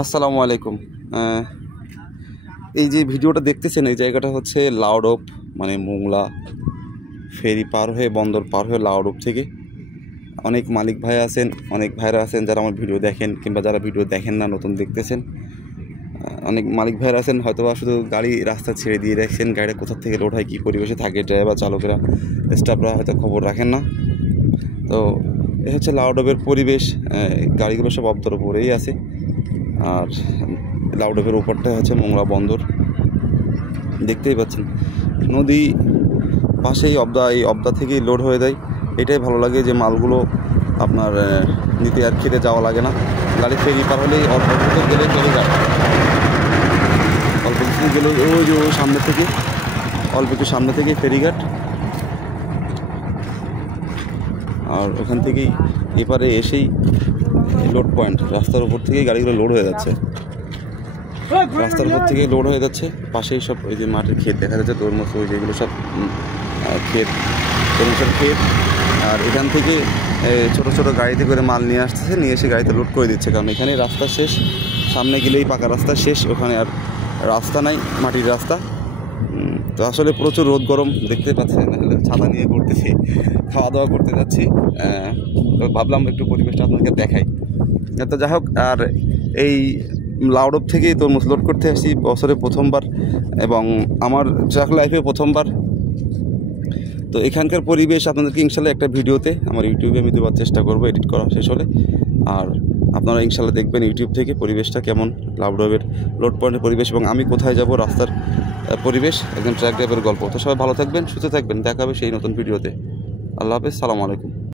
আসসালামু আলাইকুম। এই যে ভিডিওটা দেখতেছেন, এই জায়গাটা হচ্ছে লাউডোপ, মানে মোংলা ফেরি পার হয়ে, বন্দর পার হয়ে লাউডোপ থেকে অনেক মালিক ভাই আছেন, অনেক ভাইরা আছেন যারা আমার ভিডিও দেখেন, কিংবা যারা ভিডিও দেখেন না, নতুন দেখতেছেন। অনেক মালিক ভাইরা আছেন হয়তো বা শুধু গাড়ি রাস্তা ছেড়ে দিয়ে রাখছেন, গাড়িটা কোথা থেকে লোড হয়, কী পরিবেশে থাকে, ড্রাইভার চালকেরা স্টাফরা হয়তো খবর রাখেন না। তো এ হচ্ছে লাউডোপের পরিবেশ। গাড়িগুলো সব অবদার উপরেই আছে, আর লাউডোপের উপরটা হচ্ছে মোংলা বন্দর। দেখতেই পাচ্ছেন নদী পাশেই অবদা, এই অবদা থেকেই লোড হয়ে যায়। এটাই ভালো লাগে যে মালগুলো আপনার নিতে আর খেতে যাওয়া লাগে না। গাড়ি ফেরি পার হলেই অল্প কিছু গেলে ফেরিঘাট, অল্প কিছু গেলে ওই যে সামনে থেকে, অল্প একটু সামনে থেকে ফেরিঘাট, আর ওখান থেকেই এপারে এসেই লোড পয়েন্ট। রাস্তার উপর থেকেই গাড়িগুলো লোড হয়ে যাচ্ছে, রাস্তার উপর থেকে লোড হয়ে যাচ্ছে। পাশেই সব ওই যে মাঠের ক্ষেত দেখা যাচ্ছে, তরমুজ, ওই যেগুলো সব ক্ষেত, তরমুজের ক্ষেত। আর এখান থেকে ছোট ছোট গাড়িতে করে মাল নিয়ে আসতেছে, নিয়ে এসে গাড়িতে লোড করে দিচ্ছে, কারণ এখানে রাস্তা শেষ, সামনে গেলেই পাকা রাস্তা শেষ, ওখানে আর রাস্তা নাই, মাটির রাস্তা। তো আসলে প্রচুর রোদ গরম, দেখতে পাচ্ছেন, ছাতা নিয়ে ঘুরতেছি, খাওয়া দাওয়া করতে যাচ্ছি। তো ভাবলাম একটু পরিবেশটা আপনাকে দেখাই। তো যাই হোক, আর এই লাউডোপ থেকেই তরমুজ লোড করতে আসছি বছরে প্রথমবার, এবং আমার ট্রাক লাইফে প্রথমবার। তো এখানকার পরিবেশ আপনাদেরকে ইনশাল্লাহ একটা ভিডিওতে আমার ইউটিউবে আমি দেওয়ার চেষ্টা করবো, এডিট করা শেষ হলে। আর আপনারা ইনশাল্লাহ দেখবেন ইউটিউব থেকে পরিবেশটা কেমন, লাউডোপের লোড পয়েন্টের পরিবেশ, এবং আমি কোথায় যাব, রাস্তার পরিবেশ, একদম ট্রাক ড্রাইভের গল্প। তো সবাই ভালো থাকবেন, সুস্থ থাকবেন, দেখা হবে সেই নতুন ভিডিওতে। আল্লাহ হাফেজ, সালামু আলাইকুম।